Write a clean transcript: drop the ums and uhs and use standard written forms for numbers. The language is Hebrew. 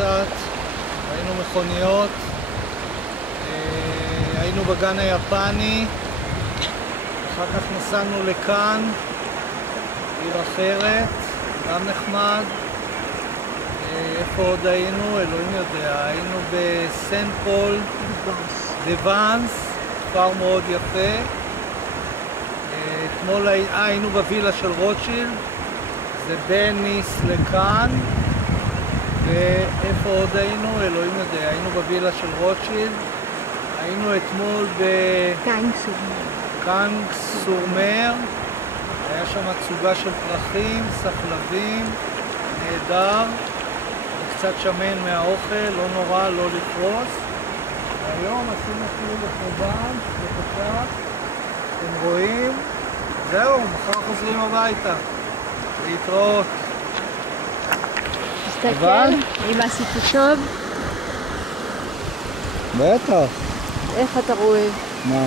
קצת, ראינו מכוניות, היינו בגן היפני, אחר כך נסענו לכאן, עיר אחרת, גם נחמד. איפה עוד היינו? אלוהים יודע. היינו בסן פול דה ואנס, כפר מאוד יפה. אתמול היינו בווילה של רוטשילד, זה בין ניס לכאן. ואיפה עוד היינו? אלוהים יודע. היינו בווילה של רוטשילד, היינו אתמול קאנג סורמר, היה שם תצוגה של פרחים, סחלבים, נהדר, קצת שמן מהאוכל, לא נורא, לא לפרוס. והיום עשינו טיול לפרובנס, בבקשה, אתם רואים, זהו, מחר חוזרים הביתה, להתראות. תסתכל, אם עשיתי טוב. בטח. איך אתה רואה? מה?